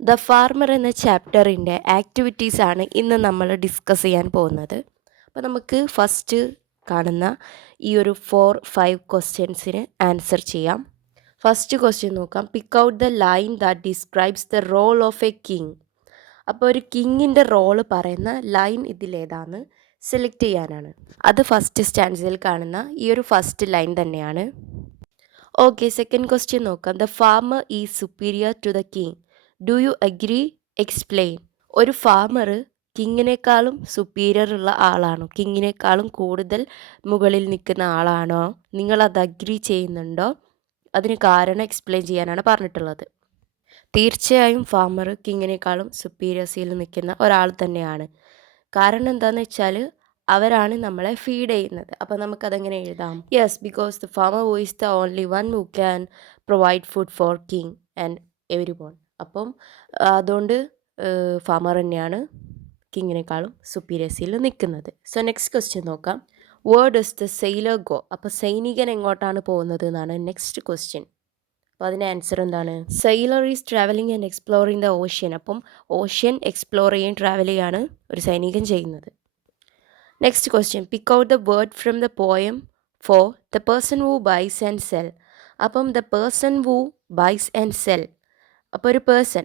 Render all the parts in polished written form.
The farmer എന്ന ചാപ്റ്ററിൻ്റെ ആക്ടിവിറ്റീസാണ് ഇന്ന് നമ്മൾ ഡിസ്കസ് ചെയ്യാൻ പോകുന്നത്. അപ്പോൾ നമുക്ക് ഫസ്റ്റ് കാണുന്ന ഈ ഒരു 4-5 ക്വസ്റ്റ്യൻസിന് ആൻസർ ചെയ്യാം. ഫസ്റ്റ് ക്വസ്റ്റ്യൻ നോക്കാം. Pick out the line that describes the role of a king. അപ്പോൾ ഒരു കിങ്ങിൻ്റെ റോള് പറയുന്ന ലൈൻ ഇതിലേതാന്ന് സെലക്ട് ചെയ്യാനാണ്. അത് ഫസ്റ്റ് സ്റ്റാൻഡേർഡിൽ കാണുന്ന ഈ ഒരു ഫസ്റ്റ് ലൈൻ തന്നെയാണ്. ഓക്കെ, സെക്കൻഡ് ക്വസ്റ്റ്യൻ നോക്കാം. The farmer is superior to the king. Do you agree? Explain. ഒരു ഫാർമർ കിങ്ങിനേക്കാളും സുപ്പീരിയർ ഉള്ള ആളാണോ, കിങ്ങിനേക്കാളും കൂടുതൽ മുകളിൽ നിൽക്കുന്ന ആളാണോ, നിങ്ങളത് അഗ്രി ചെയ്യുന്നുണ്ടോ? അതിന് കാരണം എക്സ്പ്ലെയിൻ ചെയ്യാനാണ് പറഞ്ഞിട്ടുള്ളത്. തീർച്ചയായും ഫാർമർ കിങ്ങിനേക്കാളും സുപ്പീരിയർസിയിൽ നിൽക്കുന്ന ഒരാൾ തന്നെയാണ്. കാരണം എന്താണെന്ന് വെച്ചാൽ അവരാണ് നമ്മളെ ഫീഡ് ചെയ്യുന്നത്. അപ്പോൾ നമുക്കതെങ്ങനെ എഴുതാം? Yes, because the farmer who is the only one who can provide food for king and everyone. അപ്പം അതുകൊണ്ട് ഫാർമർ തന്നെയാണ് കിങ്ങിനേക്കാളും സുപ്പീരിയർസിയിൽ നിൽക്കുന്നത്. സോ നെക്സ്റ്റ് ക്വസ്റ്റ്യൻ നോക്കാം. Where does the sailor go? അപ്പോൾ സൈനികൻ എങ്ങോട്ടാണ് പോകുന്നത് എന്നാണ് നെക്സ്റ്റ് ക്വസ്റ്റ്യൻ. അപ്പോൾ അതിൻ്റെ ആൻസർ എന്താണ്? Sailor is travelling and exploring the ocean. അപ്പം ഓഷ്യൻ എക്സ്പ്ലോർ ചെയ്യാൻ ട്രാവൽ ചെയ്യാണ് ഒരു സൈനികൻ ചെയ്യുന്നത്. Next question. Pick out the word from the poem for the person who buys and sell. അപ്പം the person who buys and sell, അപ്പോൾ ഒരു person,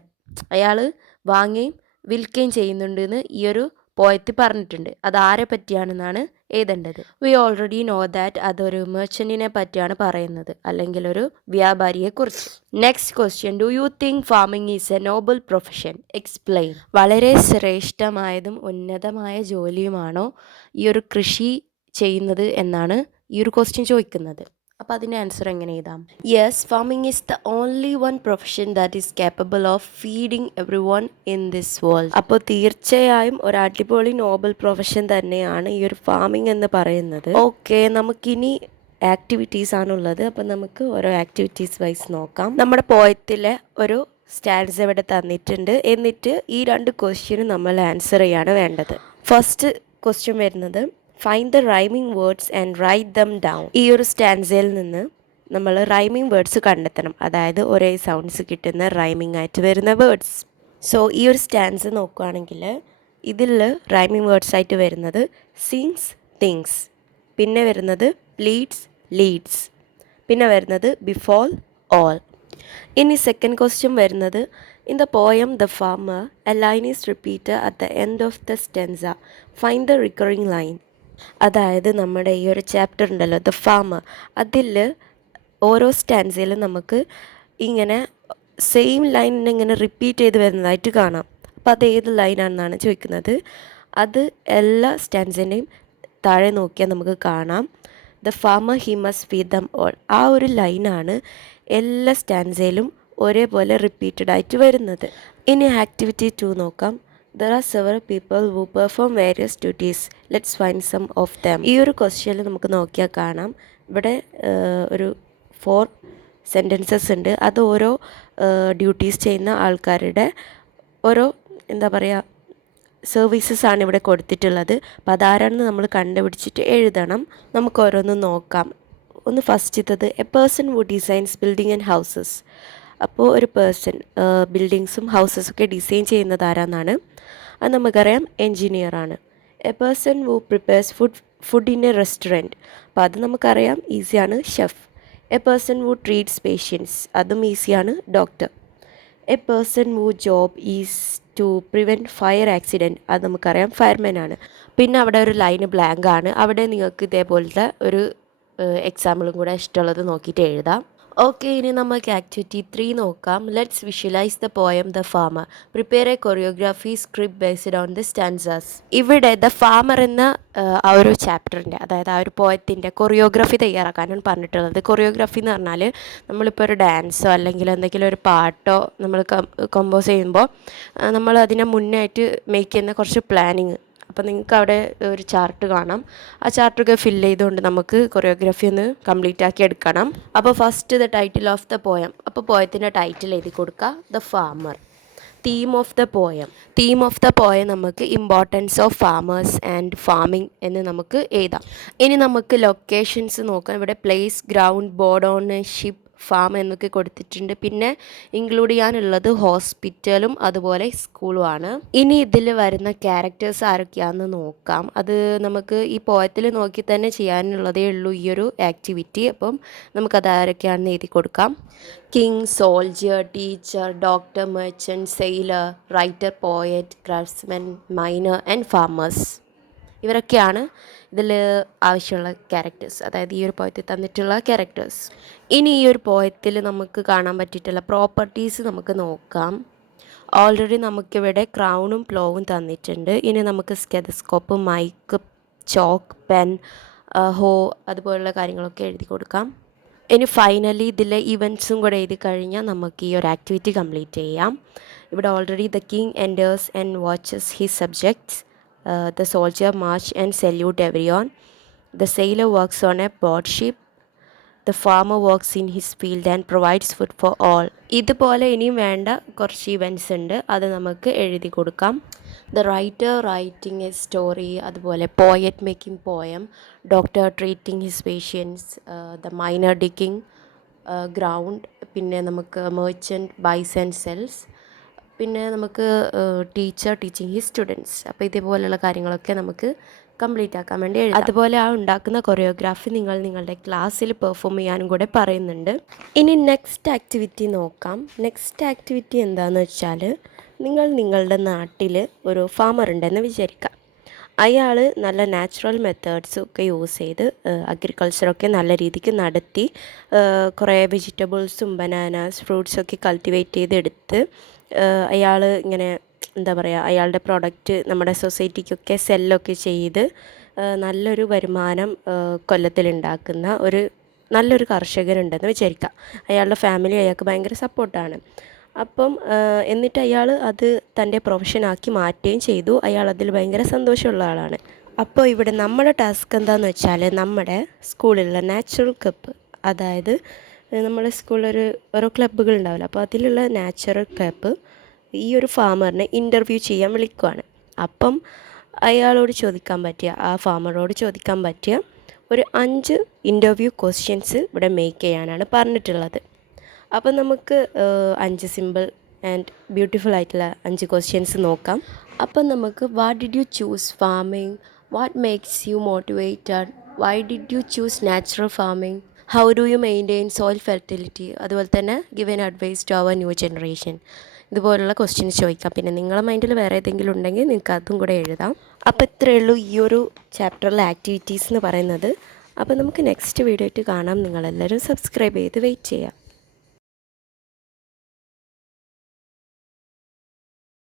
അയാൾ വാങ്ങുകയും വിൽക്കുകയും ചെയ്യുന്നുണ്ട് എന്ന് ഈ ഒരു പോയത്തിൽ പറഞ്ഞിട്ടുണ്ട്. അത് ആരെ പറ്റിയാണെന്നാണ് എഴുതേണ്ടത്. വി ഓൾറെഡി നോ ദാറ്റ് അതൊരു മെർച്ചൻറ്റിനെ പറ്റിയാണ് പറയുന്നത്, അല്ലെങ്കിൽ ഒരു വ്യാപാരിയെക്കുറിച്ച്. Next question. Do you think farming is a noble profession? Explain. വളരെ ശ്രേഷ്ഠമായതും ഉന്നതമായ ജോലിയുമാണോ ഈ ഒരു കൃഷി ചെയ്യുന്നത് എന്നാണ് ഈ ഒരു ക്വസ്റ്റ്യൻ ചോദിക്കുന്നത്. അപ്പോൾ അതിൻ്റെ ആൻസർ എങ്ങനെ എഴുതാം? Yes, farming is the only one profession that is capable of feeding every one in this world. അപ്പോൾ തീർച്ചയായും ഒരു അടിപൊളി നോബൽ പ്രൊഫഷൻ തന്നെയാണ് ഈ ഒരു ഫാമിംഗ് എന്ന് പറയുന്നത്. ഓക്കെ, നമുക്കിനി ആക്ടിവിറ്റീസ് ആണുള്ളത്. അപ്പോൾ നമുക്ക് ഓരോ ആക്ടിവിറ്റീസ് വൈസ് നോക്കാം. നമ്മുടെ പോയത്തിലെ ഒരു സ്റ്റാൻഡ്സ് ഇവിടെ തന്നിട്ടുണ്ട്. എന്നിട്ട് ഈ 2 ക്വസ്റ്റ്യനും നമ്മൾ ആൻസർ ചെയ്യാണ് വേണ്ടത്. ഫസ്റ്റ് ക്വസ്റ്റ്യൻ വരുന്നത് find the rhyming words and write them down. ഈ ഒരു സ്റ്റാൻസയിൽ നിന്ന് നമ്മൾ റൈമിംഗ് വേർഡ്സ് കണ്ടെത്തണം, അതായത് ഒരേ സൗണ്ട്സ് കിട്ടുന്ന റൈമിംഗ് ആയിട്ട് വരുന്ന വേർഡ്സ്. സോ ഈ ഒരു സ്റ്റാൻസ് നോക്കുകയാണെങ്കിൽ ഇതിൽ റൈമിംഗ് വേർഡ്സ് ആയിട്ട് വരുന്നത് സിങ്സ്, തിങ്സ്, പിന്നെ വരുന്നത് പ്ലീഡ്സ്, ലീഡ്സ്, പിന്നെ വരുന്നത് ബിഫോർ, ഓൾ. ഇനി സെക്കൻഡ് ക്വസ്റ്റ്യൻ വരുന്നത് in the poem the farmer a line is repeated at the end of the stanza. Find the recurring line. അതായത് നമ്മുടെ ഈ ഒരു ചാപ്റ്റർ ഉണ്ടല്ലോ ദ ഫാമർ, അതിൽ ഓരോ സ്റ്റാൻസയിലും നമുക്ക് ഇങ്ങനെ സെയിം ലൈൻ ഇങ്ങനെ റിപ്പീറ്റ് ചെയ്ത് വരുന്നതായിട്ട് കാണാം. അപ്പോൾ അത് ഏത് ലൈനാണെന്നാണ് ചോദിക്കുന്നത്. അത് എല്ലാ സ്റ്റാൻസിൻ്റെയും താഴെ നോക്കിയാൽ നമുക്ക് കാണാം the farmer he must feed them all. ആ ഒരു ലൈനാണ് എല്ലാ സ്റ്റാൻസയിലും ഒരേപോലെ റിപ്പീറ്റഡ് ആയിട്ട് വരുന്നത്. ഇനി ആക്ടിവിറ്റി 2 നോക്കാം. There are several people who perform various duties. Let's find some of them. ഈ ഒരു ക്വസ്റ്റ്യനിൽ നമുക്ക് നോക്കിയാൽ കാണാം ഇവിടെ ഒരു 4 സെൻറ്റൻസസ് ഉണ്ട്. അത് ഓരോ ഡ്യൂട്ടീസ് ചെയ്യുന്ന ആൾക്കാരുടെ ഓരോ എന്താ പറയുക സർവീസസ് ആണ് ഇവിടെ കൊടുത്തിട്ടുള്ളത്. അപ്പോൾ അതാരാണെന്ന് നമ്മൾ കണ്ടുപിടിച്ചിട്ട് എഴുതണം. നമുക്ക് ഓരോന്ന് നോക്കാം. ഒന്ന് ഫസ്റ്റത്തത് a person who designs building and houses. അപ്പോൾ ഒരു പേഴ്സൺ ബിൽഡിങ്സും ഹൗസസൊക്കെ ഡിസൈൻ ചെയ്യുന്നത് ആരാന്നാണ്? അത് നമുക്കറിയാം എൻജിനീയറാണ്. A person who prepares food in a restaurant. അപ്പോൾ അത് നമുക്കറിയാം ഈസിയാണ്, chef. A person who treats patients, അതും ഈസിയാണ്, doctor. A person who job is to prevent fire accident, അത് നമുക്കറിയാം, ഫയർമാൻ ആണ്. പിന്നെ അവിടെ ഒരു ലൈന് ബ്ലാങ്ക് ആണ്. അവിടെ നിങ്ങൾക്ക് ഇതേപോലത്തെ ഒരു എക്സാമ്പിളും കൂടെ ഇഷ്ടമുള്ളത് നോക്കിയിട്ട് എഴുതാം. ഓക്കെ, ഇനി നമുക്ക് ആക്ടിവിറ്റി 3 നോക്കാം. Let's visualise the poem the farmer. Prepare A choreography script based on the stanzas. ഇവിടെ ദ ഫാമർ എന്ന ആ ഒരു ചാപ്റ്ററിൻ്റെ, അതായത് ആ ഒരു പോയത്തിൻ്റെ കൊറിയോഗ്രാഫി തയ്യാറാക്കാനാണ് പറഞ്ഞിട്ടുള്ളത്. കൊറിയോഗ്രാഫി എന്ന് പറഞ്ഞാൽ നമ്മളിപ്പോൾ ഒരു ഡാൻസോ അല്ലെങ്കിൽ എന്തെങ്കിലും ഒരു പാട്ടോ നമ്മൾ കമ്പോസ് ചെയ്യുമ്പോൾ നമ്മൾ അതിനെ മുന്നായിട്ട് മേക്ക് ചെയ്യുന്ന കുറച്ച് പ്ലാനിങ്. അപ്പോൾ നിങ്ങൾക്ക് അവിടെ ഒരു ചാർട്ട് കാണാം. ആ ചാർട്ടൊക്കെ ഫില്ല് ചെയ്തുകൊണ്ട് നമുക്ക് കൊറിയോഗ്രാഫി ഒന്ന് കംപ്ലീറ്റ് ആക്കി എടുക്കണം. അപ്പോൾ first the title of the poem. അപ്പോൾ പോയത്തിൻ്റെ ടൈറ്റിൽ എഴുതി കൊടുക്കുക the farmer. Theme of the poem നമുക്ക് importance of farmers and farming എന്ന് നമുക്ക് എഴുതാം. ഇനി നമുക്ക് ലൊക്കേഷൻസ് നോക്കാം. ഇവിടെ place, ground, board on a ship, farm എന്നൊക്കെ കൊടുത്തിട്ടുണ്ട്. പിന്നെ ഇൻക്ലൂഡ് ചെയ്യാനുള്ളത് ഹോസ്പിറ്റലും അതുപോലെ സ്കൂളുമാണ്. ഇനി ഇതിൽ വരുന്ന ക്യാരക്ടേഴ്സ് ആരൊക്കെയാണെന്ന് നോക്കാം. അത് നമുക്ക് ഈ പോയത്തിൽ നോക്കി തന്നെ ചെയ്യാനുള്ളതേ ഉള്ളൂ ഈ ഒരു ആക്ടിവിറ്റി. അപ്പം നമുക്കത് ആരൊക്കെയാണെന്ന് എഴുതി കൊടുക്കാം. King, soldier, teacher, doctor, merchant, sailor, writer, poet, craftsman, minor and farmers. ഇവരൊക്കെയാണ് ഇതിൽ ആവശ്യമുള്ള ക്യാരക്ടേഴ്സ്, അതായത് ഈ ഒരു പോയത്തിൽ തന്നിട്ടുള്ള ക്യാരക്ടേഴ്സ്. ഇനി ഈ ഒരു പോയത്തിൽ നമുക്ക് കാണാൻ പറ്റിയിട്ടുള്ള പ്രോപ്പർട്ടീസ് നമുക്ക് നോക്കാം. ഓൾറെഡി നമുക്കിവിടെ ക്രൗണും പ്ലോവും തന്നിട്ടുണ്ട്. ഇനി നമുക്ക് സ്റ്റെതസ്കോപ്പ്, മൈക്ക്, ചോക്ക്, പെൻ, ഹോ അതുപോലുള്ള കാര്യങ്ങളൊക്കെ എഴുതി കൊടുക്കാം. ഇനി ഫൈനലി ഇതിലെ ഇവൻറ്റ്സും കൂടെ എഴുതി കഴിഞ്ഞാൽ നമുക്ക് ഈ ഒരു ആക്ടിവിറ്റി കംപ്ലീറ്റ് ചെയ്യാം. ഇവിടെ already the king enters and watches his subjects. The soldier march and salute everyone. The sailor works on a board ship. The farmer works in his field and provides food for all. ഇതുപോലെ ഇനിയും വേണ്ട കുറച്ച് events ഉണ്ട്, അത് നമുക്ക് എഴുതി കൊടുക്കാം. The writer writing a story, അതുപോലെ poet making poem, doctor treating his patients, the miner digging ground, പിന്നെ നമുക്ക് മെർച്ചൻറ്റ് ബൈസ് ആൻഡ് സെൽസ്, പിന്നെ നമുക്ക് ടീച്ചർ ടീച്ചിങ് ഹിസ് സ്റ്റുഡൻസ്. അപ്പോൾ ഇതേപോലെയുള്ള കാര്യങ്ങളൊക്കെ നമുക്ക് കംപ്ലീറ്റ് ആക്കാൻ വേണ്ടി എഴുതാം. അതുപോലെ ആ ഉണ്ടാക്കുന്ന കൊറിയോഗ്രാഫി നിങ്ങൾ നിങ്ങളുടെ ക്ലാസ്സിൽ പെർഫോം ചെയ്യാനും കൂടെ പറയുന്നുണ്ട്. ഇനി നെക്സ്റ്റ് ആക്ടിവിറ്റി നോക്കാം. നെക്സ്റ്റ് ആക്ടിവിറ്റി എന്താണെന്ന് വെച്ചാൽ, നിങ്ങൾ നിങ്ങളുടെ നാട്ടിൽ ഒരു ഫാമർ ഉണ്ടെന്ന് വിചാരിക്കാം. അയാൾ നല്ല നാച്ചുറൽ മെത്തേഡ്സൊക്കെ യൂസ് ചെയ്ത് അഗ്രികൾച്ചറൊക്കെ നല്ല രീതിക്ക് നടത്തി കുറേ വെജിറ്റബിൾസും ബനാനാസ് ഫ്രൂട്ട്സൊക്കെ കൾട്ടിവേറ്റ് ചെയ്തെടുത്ത് അയാൾ ഇങ്ങനെ എന്താ പറയുക, അയാളുടെ പ്രൊഡക്റ്റ് നമ്മുടെ സൊസൈറ്റിക്കൊക്കെ സെല്ലൊക്കെ ചെയ്ത് നല്ലൊരു വരുമാനം കൊല്ലത്തിലുണ്ടാക്കുന്ന നല്ലൊരു കർഷകനുണ്ടെന്ന് വിചാരിക്കാം. അയാളുടെ ഫാമിലി അയാൾക്ക് ഭയങ്കര സപ്പോർട്ടാണ്. അപ്പം എന്നിട്ട് അയാൾ അത് തൻ്റെ പ്രൊഫഷനാക്കി മാറ്റുകയും ചെയ്തു. അയാൾ അതിൽ ഭയങ്കര സന്തോഷമുള്ള ആളാണ്. അപ്പോൾ ഇവിടെ നമ്മുടെ ടാസ്ക് എന്താണെന്ന് വെച്ചാൽ, നമ്മുടെ സ്കൂളിലുള്ള നാച്ചുറൽ ക്ലബ്ബ്, അതായത് നമ്മുടെ സ്കൂളിലൊരു ഓരോ ക്ലബ്ബുകൾ ഉണ്ടാവില്ല, അപ്പോൾ അതിലുള്ള നാച്ചുറൽ ക്ലബ്ബ് ഈ ഒരു ഫാമറിനെ ഇൻ്റർവ്യൂ ചെയ്യാൻ വിളിക്കുവാണ്. അപ്പം അയാളോട് ചോദിക്കാൻ പറ്റിയ, ആ ഫാമറോട് ചോദിക്കാൻ പറ്റിയ ഒരു 5 ഇൻ്റർവ്യൂ ക്വസ്റ്റ്യൻസ് ഇവിടെ മേക്ക് ചെയ്യാനാണ് പറഞ്ഞിട്ടുള്ളത്. അപ്പം നമുക്ക് 5 സിമ്പിൾ ആൻഡ് ബ്യൂട്ടിഫുൾ ആയിട്ടുള്ള 5 ക്വസ്റ്റ്യൻസ് നോക്കാം. അപ്പം നമുക്ക് what did you choose farming, what makes you motivated, why did you choose natural farming, how do you maintain soil fertility, അതുപോലെ തന്നെ give an advice to our new generation. ഇതുപോലുള്ള questions ചോദിക്കാം. പിന്നെ നിങ്ങളുടെ മൈൻഡിൽ വേറെ ഏതെങ്കിലും ഉണ്ടെങ്കിൽ നിങ്ങൾക്ക് അതും കൂടെ എഴുതാം. അപ്പോൾ ഇത്രയേ ഉള്ളൂ ഈ ഒരു ചാപ്റ്ററിലെ ആക്ടിവിറ്റീസ് എന്ന് പറയുന്നത്. അപ്പോൾ നമുക്ക് നെക്സ്റ്റ് വീഡിയോ ആയിട്ട് കാണാം. നിങ്ങളെല്ലാവരും സബ്സ്ക്രൈബ് ചെയ്ത് വെയിറ്റ് ചെയ്യാം.